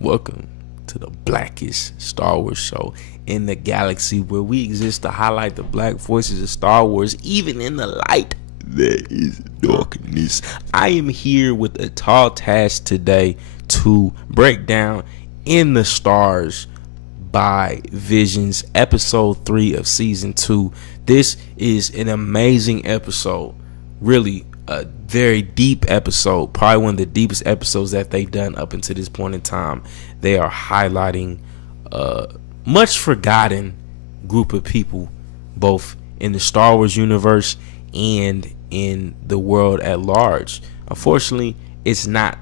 Welcome to the blackest Star Wars show in the galaxy, where we exist to highlight the black voices of Star Wars, even in the light there is darkness. I am here with a tall task today to break down In the Stars by Visions, episode 3 of season 2. This is an amazing episode, really a very deep episode, probably one of the deepest episodes that they've done up until this point in time. They are highlighting a much forgotten group of people, both in the Star Wars universe and in the world at large. Unfortunately, it's not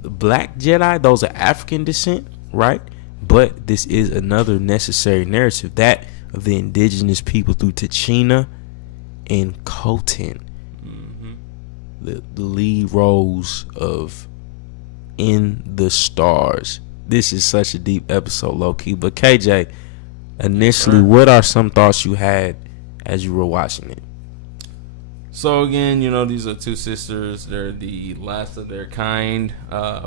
the Black Jedi. Those are African descent, right? But this is another necessary narrative, that of the indigenous people through T'China and Kotin. The lead roles of In the Stars. This is such a deep episode, low-key. But KJ, initially, what are some thoughts you had as you were watching it? So again, these are two sisters. They're the last of their kind.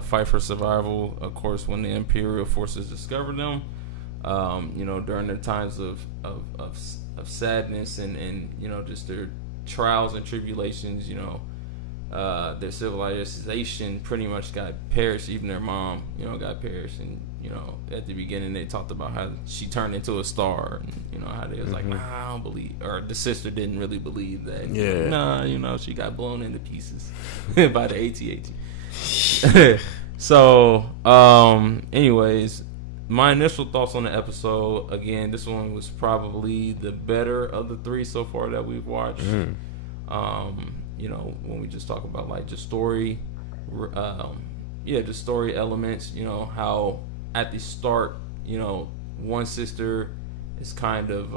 Fight for survival, of course, when the Imperial forces discovered them. During their times of sadness and just their trials and tribulations, their civilization pretty much got perished. Even their mom, got perished. And, at the beginning they talked about how she turned into a star. And, how they was like, nah, I don't believe. Or the sister didn't really believe that. Yeah. Nah, she got blown into pieces by the AT-AT. So, anyways, my initial thoughts on the episode, again, this one was probably the better of the three so far that we've watched. When we just talk about like just story, the story elements, how at the start, one sister is kind of,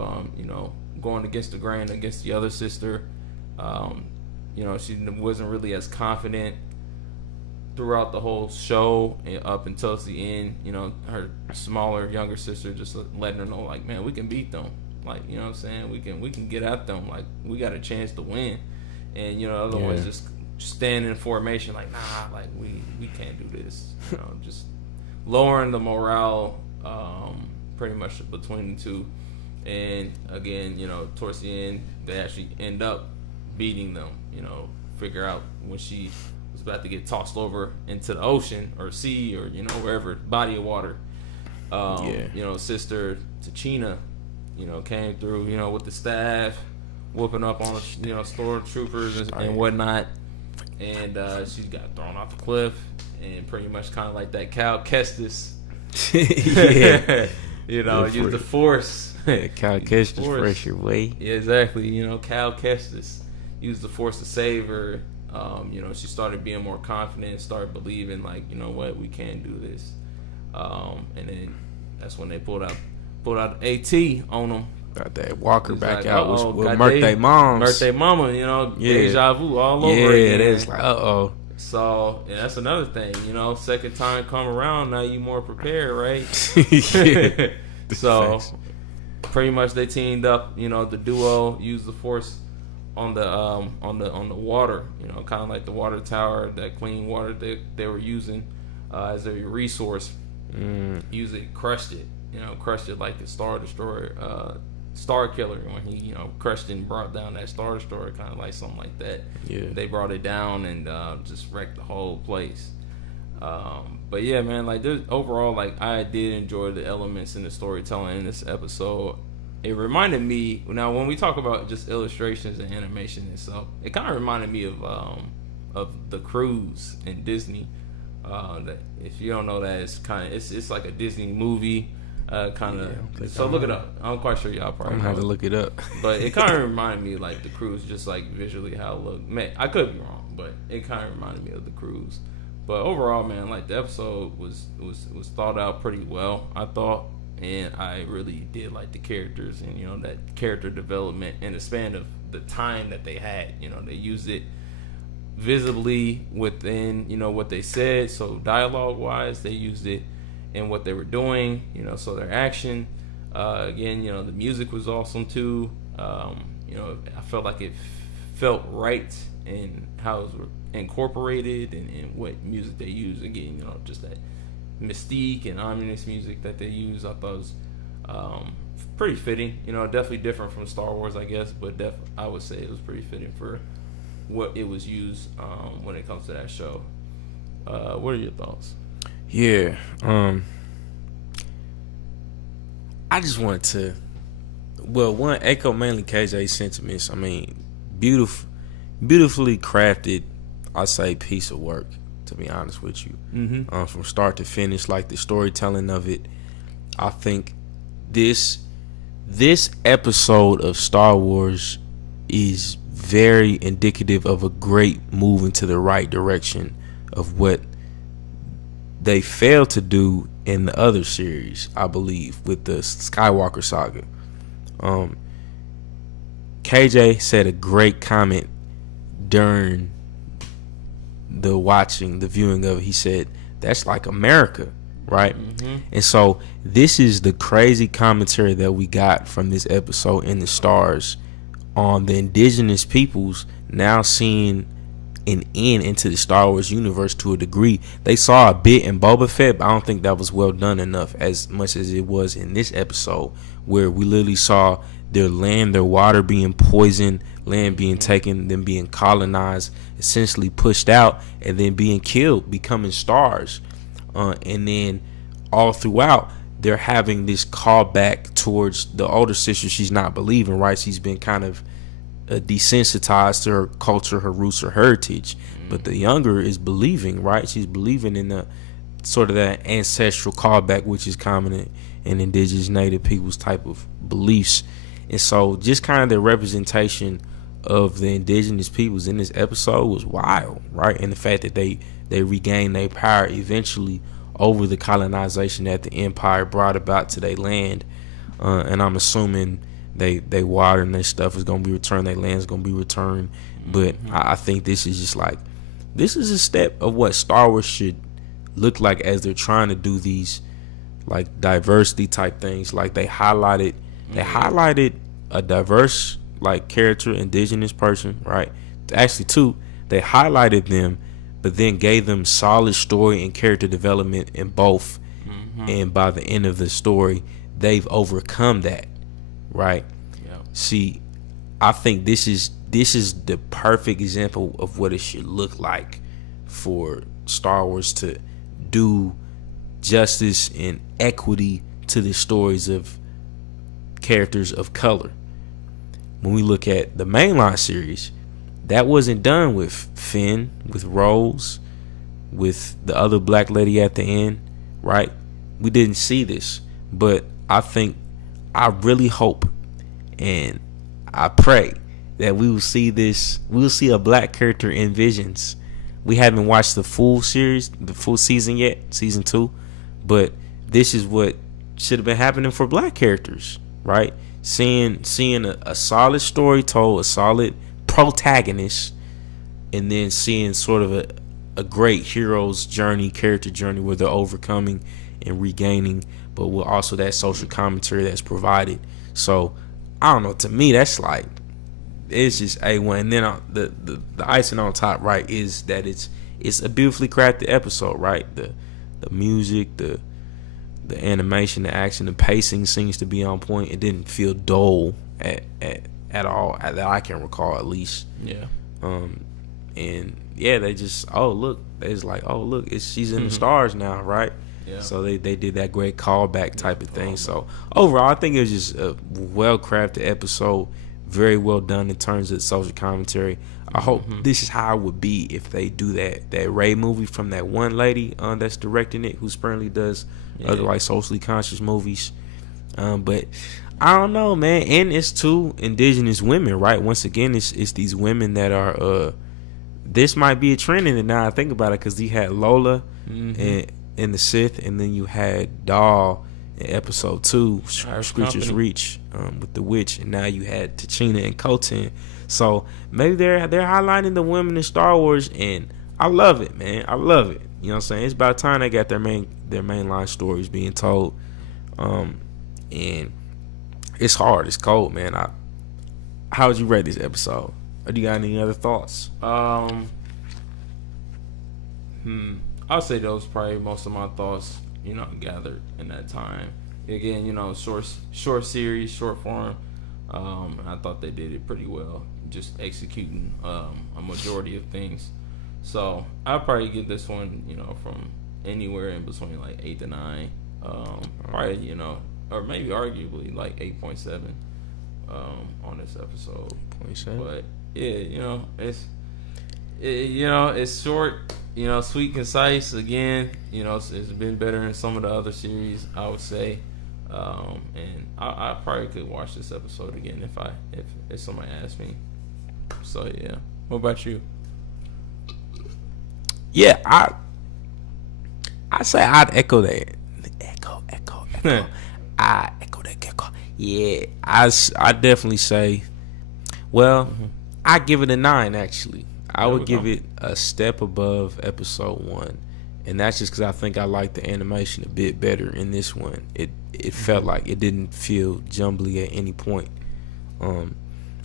going against the grain against the other sister. She wasn't really as confident throughout the whole show up until the end. Her smaller, younger sister just letting her know, like, man, we can beat them. Like, you know what I'm saying? We can get at them. Like, we got a chance to win. And, the other one's just stand in formation like, nah, like, we can't do this. Just lowering the morale pretty much between the two. And, again, towards the end, they actually end up beating them. Figure out when she was about to get tossed over into the ocean or sea or, wherever, body of water. Sister T'China, came through, with the staff, whooping up on stormtroopers and whatnot, and she got thrown off the cliff, and pretty much kind of like that Cal Kestis, use the force. Cal Kestis, fresh your way. Yeah, exactly. Cal Kestis used the force to save her. She started being more confident, started believing, like, what, we can do this. And then that's when they pulled out AT on them. Got that Walker back like, out with birthday moms. Birthday mama, deja vu all over again. Yeah, it's like, So, and that's another thing, second time come around, now you more prepared, right? So, pretty much they teamed up, the duo used the force on the water, kind of like the water tower, that clean water that they were using as a resource. Used it, crushed it like the Star Destroyer, Star Killer, when he crushed it and brought down that Star Destroyer, kind of like something like that. Yeah, they brought it down and just wrecked the whole place. But yeah, man, like, overall, like, I did enjoy the elements in the storytelling in this episode. It reminded me, now when we talk about just illustrations and animation itself, it kind of reminded me of The Cruise in Disney. That, if you don't know that, it's like a Disney movie. So look it up. I'm quite sure y'all probably have to look it up. But it kind of reminded me like The Cruise, just like visually how it looked. Man, I could be wrong, but it kind of reminded me of The Cruise. But overall, man, like, the episode was thought out pretty well, I thought, and I really did like the characters and that character development in the span of the time that they had. They used it visibly within what they said. So dialogue wise, they used it in what they were doing, so their action, again, the music was awesome too. I felt like it felt right in how it was incorporated and what music they use. Again, just that mystique and ominous music that they use, I thought was pretty fitting. You know, definitely different from Star Wars, I guess, but I would say it was pretty fitting for what it was used when it comes to that show. What are your thoughts? Yeah, I just wanted to, one, echo mainly KJ's sentiments. I mean, beautifully crafted, I say, piece of work, to be honest with you. Mm-hmm. From start to finish, like the storytelling of it. I think this episode of Star Wars is very indicative of a great move into the right direction of what they failed to do in the other series, I believe, with the Skywalker saga. KJ said a great comment during the viewing of it. He said, that's like America, right? Mm-hmm. And so this is the crazy commentary that we got from this episode in the stars on the indigenous peoples now seeing an end into the Star Wars universe to a degree. They saw a bit in Boba Fett, but I don't think that was well done enough as much as it was in this episode, where we literally saw their land, their water being poisoned, land being taken, them being colonized, essentially pushed out, and then being killed, becoming stars. And then all throughout, they're having this callback towards the older sister. She's not believing, right? She's been kind of desensitized to her culture, her roots, her heritage. But the younger is believing, right? She's believing in the sort of that ancestral callback, which is common in indigenous native people's type of beliefs. And so just kind of the representation of the indigenous peoples in this episode was wild, right? And the fact that they regained their power eventually over the colonization that the empire brought about to their land. And I'm assuming they water and their stuff is going to be returned, their land is going to be returned. But I think this is just like, this is a step of what Star Wars should look like as they're trying to do these like diversity type things. Like they highlighted a diverse like character, indigenous person, right? Actually two, they highlighted them, but then gave them solid story and character development in both. And by the end of the story, they've overcome that, right? Yeah. See, I think this is the perfect example of what it should look like for Star Wars to do justice and equity to the stories of characters of color. When we look at the mainline series, that wasn't done with Finn, with Rose, with the other black lady at the end, right? We didn't see this, but I really hope and I pray that we will see this. We will see a black character in Visions. We haven't watched the full series, the full season yet, season 2, but this is what should have been happening for black characters, right? Seeing a solid story told, a solid protagonist, and then seeing sort of a great hero's journey, character journey, where they're overcoming and regaining, but with also that social commentary that's provided. So I don't know, to me that's like, it's just A1. And then the icing on top, right, is that it's a beautifully crafted episode, right? The music, the animation, the action, the pacing seems to be on point. It didn't feel dull at all that I can recall, at least. Yeah. And yeah, they just she's in the stars now, right? Yeah. So they did that great callback type of thing. So overall, I think it was just a well crafted episode, very well done in terms of social commentary. I hope this is how it would be if they do that Rey movie from that one lady that's directing it, who apparently does other like socially conscious movies. But I don't know, man. And it's two indigenous women, right? Once again, it's these women that are this might be a trend in it now I think about it, because you had Lola in the Sith, and then you had Dahl in episode 2, Screecher's Reach, with the witch, and now you had Tachina and Kotan. So maybe they're highlighting the women in Star Wars, and I love it, man. I love it. You know what I'm saying? It's about time they got their mainline stories being told. And it's hard, it's cold, man. How would you rate this episode? Or do you got any other thoughts? I'll say those probably most of my thoughts. gathered in that time. Again, short series, short form. I thought they did it pretty well, just executing a majority of things. So I'll probably give this one, from anywhere in between like 8 to 9. Probably, or maybe arguably like 8.7 on this episode. 8.7. But yeah, it's short, sweet, concise. Again, it's been better than some of the other series, I would say. And I probably could watch this episode again if somebody asked me. So yeah, what about you? Yeah, I say I'd echo that. Echo. I echo that. Echo. Yeah, I definitely say. Well, I give it a 9. Actually, I would give it a step above episode 1, and that's just because I think I like the animation a bit better in this one. It felt like it didn't feel jumbly at any point. And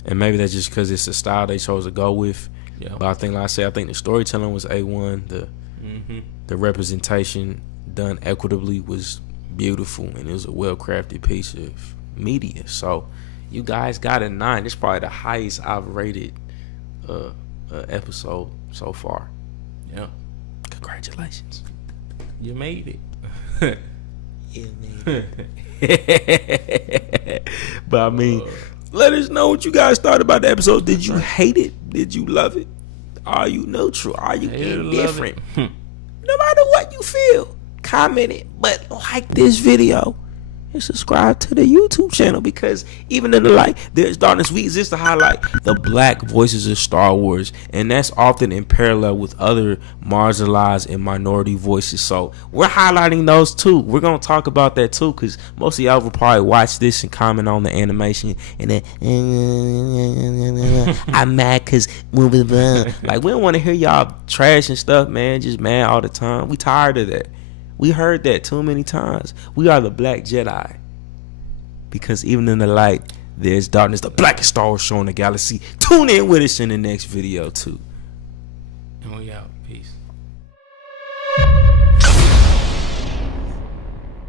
maybe that's just because it's the style they chose to go with. Yeah. But I think, like I said, I think the storytelling was A1. The representation done equitably was beautiful, and it was a well-crafted piece of media. So you guys got a 9. It's probably the highest I've rated episode so far. Yeah. Congratulations. You made it. You made it. But I mean, let us know what you guys thought about the episode. Did you hate it? Did you love it? Are you neutral? Are you indifferent? No matter what you feel, comment it. But like this video and subscribe to the YouTube channel, because even in the light there's darkness, we exist to highlight the black voices of Star Wars, and that's often in parallel with other marginalized and minority voices. So we're highlighting those too. We're gonna talk about that too, because most of y'all will probably watch this and comment on the animation and then I'm mad because like, we don't want to hear y'all trash and stuff, man. Just mad all the time. We tired of that. We heard that too many times. We are the Black Jedi, because even in the light there's darkness. The blackest Star Wars show in the galaxy. Tune in with us in the next video too. And we out.